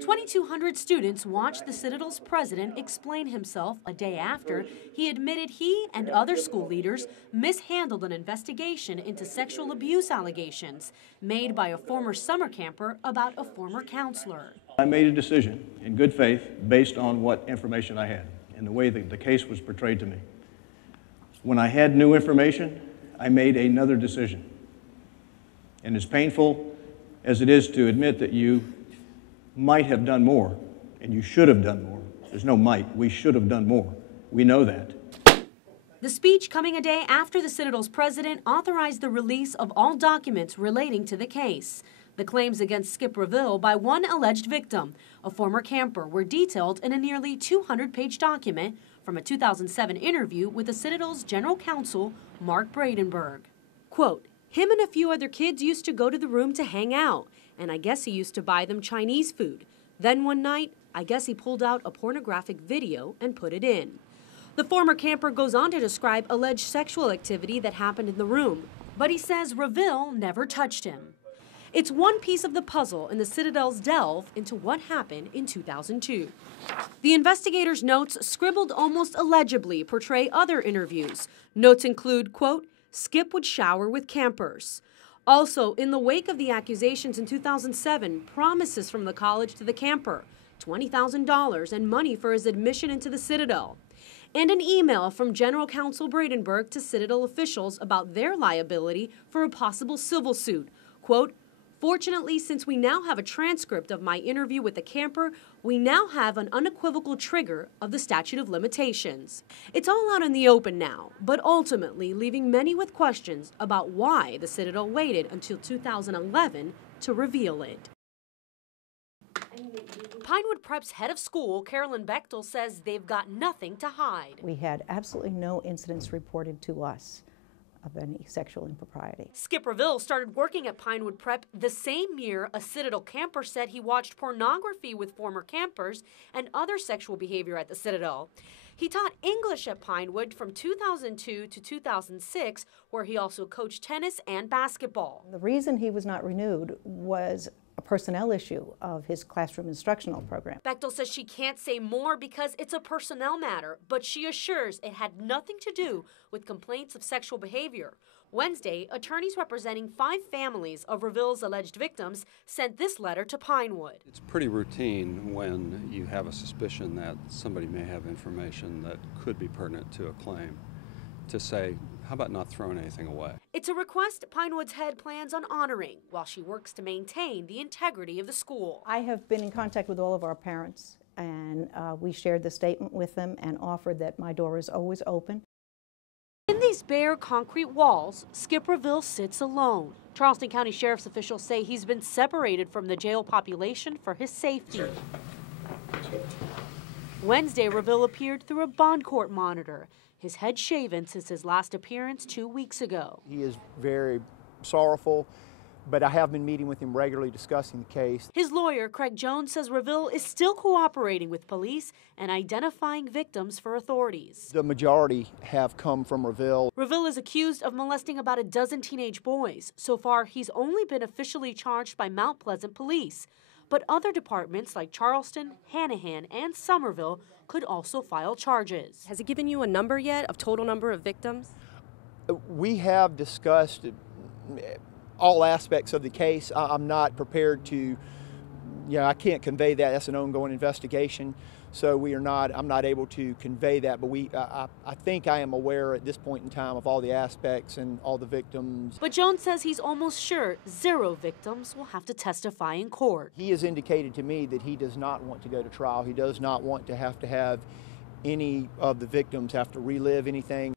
2,200 students watched the Citadel's president explain himself a day after he admitted he and other school leaders mishandled an investigation into sexual abuse allegations made by a former summer camper about a former counselor. I made a decision in good faith based on what information I had and the way that the case was portrayed to me. When I had new information, I made another decision. And as painful as it is to admit that you might have done more, and you should have done more. There's no might. We should have done more. We know that. The speech coming a day after the Citadel's president authorized the release of all documents relating to the case. The claims against Skip Reville by one alleged victim, a former camper, were detailed in a nearly 200-page document from a 2007 interview with the Citadel's general counsel, Mark Bradenberg. Quote, "Him and a few other kids used to go to the room to hang out. And I guess he used to buy them Chinese food. Then one night, I guess he pulled out a pornographic video and put it in." The former camper goes on to describe alleged sexual activity that happened in the room, but he says Reville never touched him. It's one piece of the puzzle in the Citadel's delve into what happened in 2002. The investigators' notes, scribbled almost illegibly, portray other interviews. Notes include, quote, "Skip would shower with campers." Also, in the wake of the accusations in 2007, promises from the college to the camper, $20,000 and money for his admission into the Citadel, and an email from General Counsel Bradenberg to Citadel officials about their liability for a possible civil suit. Quote, "Fortunately, since we now have a transcript of my interview with the camper, we now have an unequivocal trigger of the statute of limitations." It's all out in the open now, but ultimately leaving many with questions about why the Citadel waited until 2011 to reveal it. Pinewood Prep's head of school, Carolyn Bechtel, says they've got nothing to hide. We had absolutely no incidents reported to us of any sexual impropriety. Skip Reville started working at Pinewood Prep the same year a Citadel camper said he watched pornography with former campers and other sexual behavior at the Citadel. He taught English at Pinewood from 2002 to 2006, where he also coached tennis and basketball. The reason he was not renewed was a personnel issue of his classroom instructional program. Bechtel says she can't say more because it's a personnel matter, but she assures it had nothing to do with complaints of sexual behavior. Wednesday, attorneys representing 5 families of Reville's alleged victims sent this letter to Pinewood. It's pretty routine when you have a suspicion that somebody may have information that could be pertinent to a claim to say, how about not throwing anything away? It's a request Pinewood's head plans on honoring while she works to maintain the integrity of the school. I have been in contact with all of our parents, and we shared the statement with them and offered that my door is always open. In these bare concrete walls, Skip Reville sits alone. Charleston County Sheriff's officials say he's been separated from the jail population for his safety. Wednesday, Reville appeared through a bond court monitor, his head shaven since his last appearance 2 weeks ago. He is very sorrowful, but I have been meeting with him regularly discussing the case. His lawyer, Craig Jones, says Reville is still cooperating with police and identifying victims for authorities. The majority have come from Reville. Reville is accused of molesting about a dozen teenage boys. So far, he's only been officially charged by Mount Pleasant Police. But other departments like Charleston, Hanahan, and Somerville could also file charges. Has it given you a number yet of total number of victims? We have discussed all aspects of the case. I'm not prepared to, I can't convey that. That's an ongoing investigation. So I'm not able to convey that, but I think I am aware at this point in time of all the aspects and all the victims. But Jones says he's almost sure 0 victims will have to testify in court. He has indicated to me that he does not want to go to trial. He does not want to have any of the victims have to relive anything.